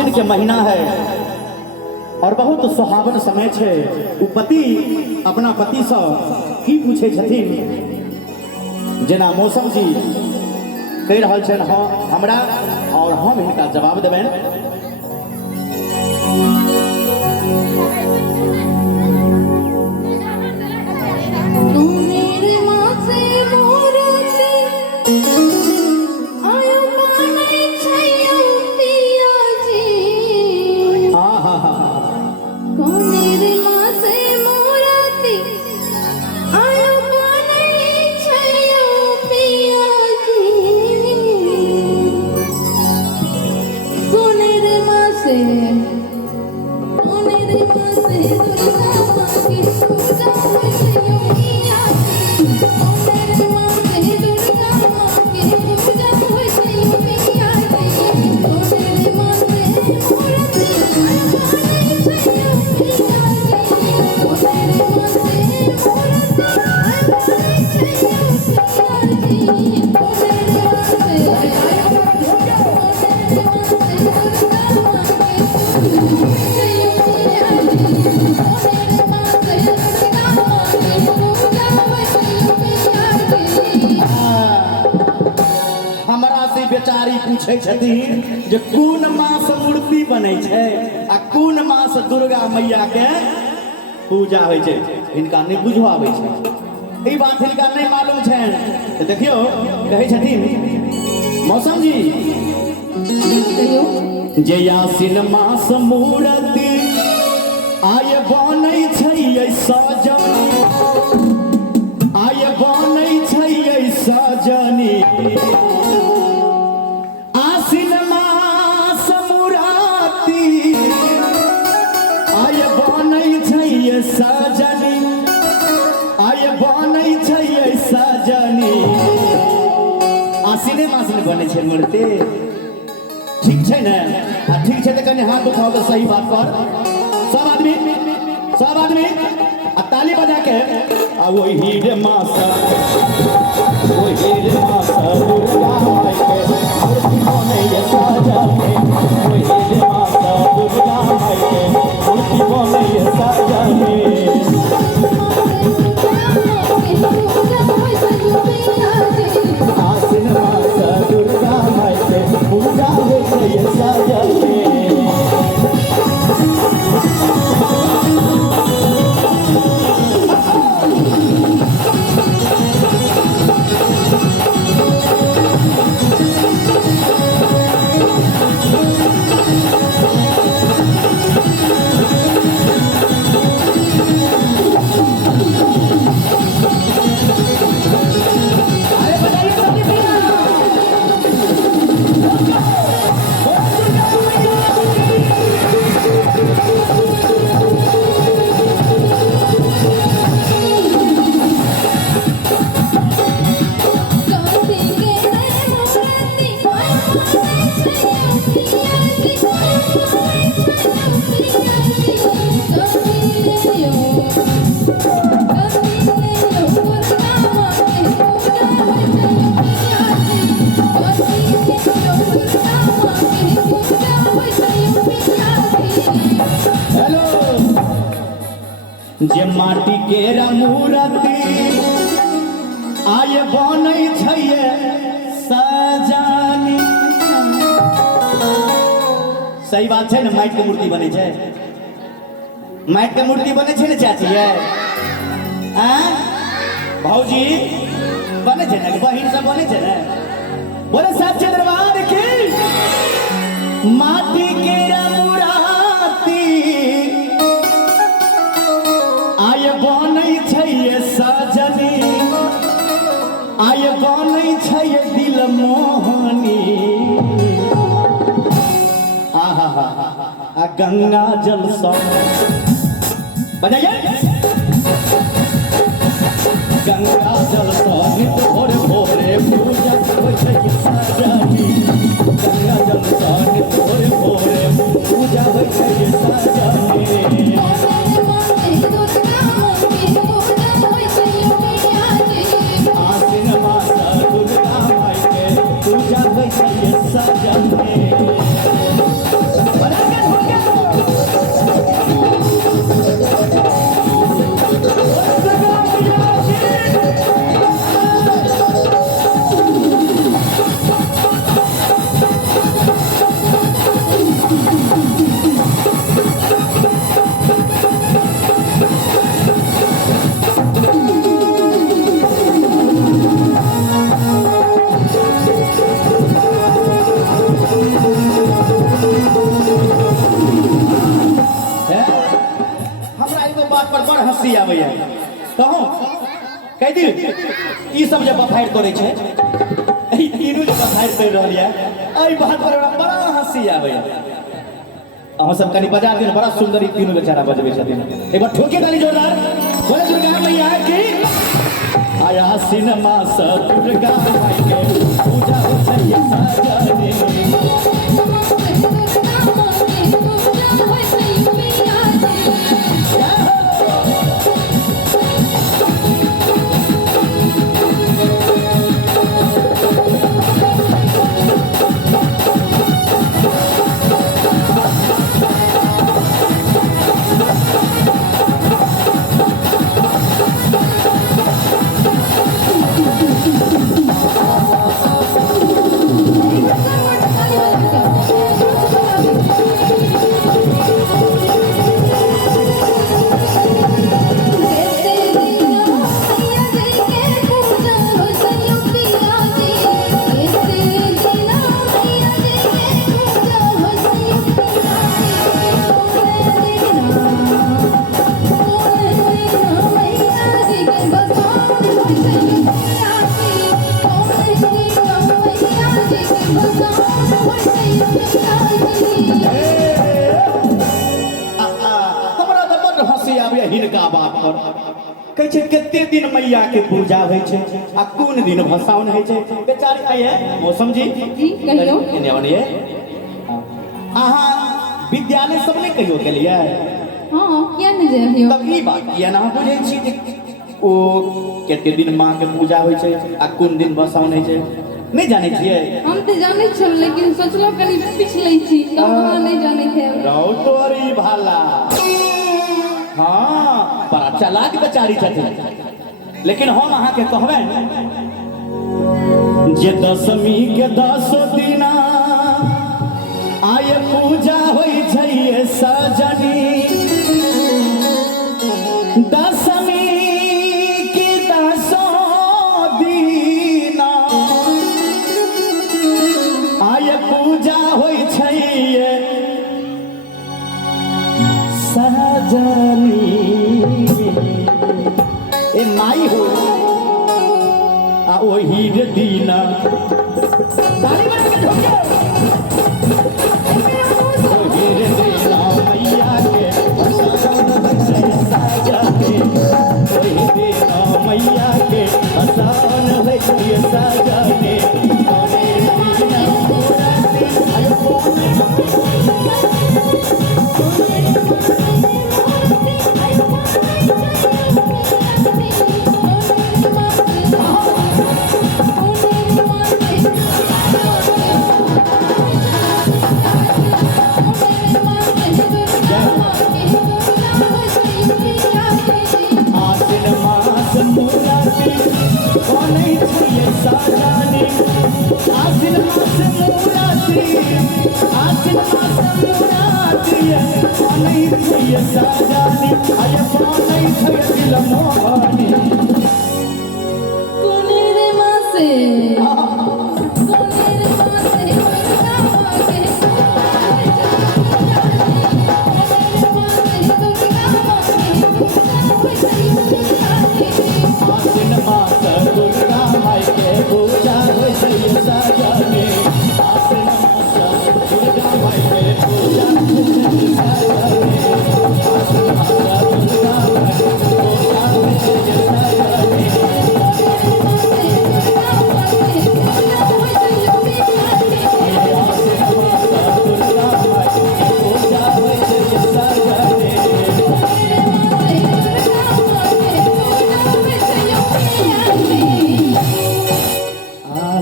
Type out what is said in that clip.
आश्विन के महीना है और बहुत सुहावन समय छे। पति अपना पति से की पूछे छथिन जेना मौसम जी कह रहल छन हमरा और हम इनका जवाब देबेन। बेचारी पूछे छथिन जे कोन मास मूर्ति बने छे आ कोन मास दुर्गा मैया के पूजा होय छे। इनका नहीं बुझो आवे छे, ई बात इनका नहीं मालूम छे। तो देखियो कहे छथिन मौसम जी जे आश्विन मास मूर्ति आय बनै छै सजन, आय बनै छै सजनी। सजनी आय बनै छै सजनी, आश्विने मास में बनै छै मूर्ति। ठीक छै ने? ठीक छै तो कनी हाथ उठाओ तो सही बात पर सब आदमी आ ताली बजा के आ वही रे मास दुर्गा माई के मूर्ति बनै सजनी, वही रे मास दुर्गा माई के मूर्ति बनै सजनी। आश्विन मास दुर्गा माई के पूजा होय छै सजनी। जे माटी के मूर्ति आय बनै छै सजनी। सही बात है ना? माटी के मूर्ति बने छे, माटी के मूर्ति बने छे ना चाची है भौजी बने छे ना, बहिन सब बने छे ना। बोले सच्चे दरबार की माटी के मूर्ति आय बनै छै सजनी, आय बनै छै दिल मोहनी। आहा आ गंगा जल सँ बजाइए, गंगा जल सँ नित भोरे भोरे पूजा होय छै सजनी, गंगा जल सँ नित भोरे भोरे पूजा होय छै सजनी। आश्विन मास दुर्गा माई के पूजा होय छै सजनी। हंसी आबैया कहूँ कह दी ई सब जे बफारि तोड़े छै ई तीनू जे बफारि तोड़ि रहल यऽ एहि बात पर बड़ा हंसी आबैया अहाँ सब कनी बजा दिन बड़ा सुंदर ई तीनू बेचारा बजबै छथिन एक बार ठोके ताली जोरदार बोले दुर्गा मैया की आया सिनेमा स दुर्गा माई के पूजा हो छै सजने हिनका बात पर कहै छै कते दिन मैया के पूजा होइ छै आ कोन दिन भसाउन होइ छै बेचारी आइए मौसम जी कहियो एने बनिए अहाँ विद्यालय सब नहीं कहियो गेलियै हां किया नहीं जइयो तब ई बात किया ना बुझै छी ओ कते दिन मां के पूजा होइ छै आ कोन दिन भसाउन होइ छै नहीं जाने छियै हम तो जाने छल लेकिन सोचलो कनी पूछ लै छी कहाँ नहीं जाने थे रौ तोरी भाला हाँ बड़ा चालाक बेचारी छथिन लेकिन हम अहाँ के कहबै जे दशमी के 10 दिन आय पूजा होइ छै सजनी दशमी के 10 दिन आय पूजा होइ छै सजनी ए माई हो आ ओही दिन ताली बजा के ठोके ओही दिन मैया के आसान बच्चे सजनी ओही दिन मैया के आसान बच्चे सजनी ओही दिन पूरा दिन आयो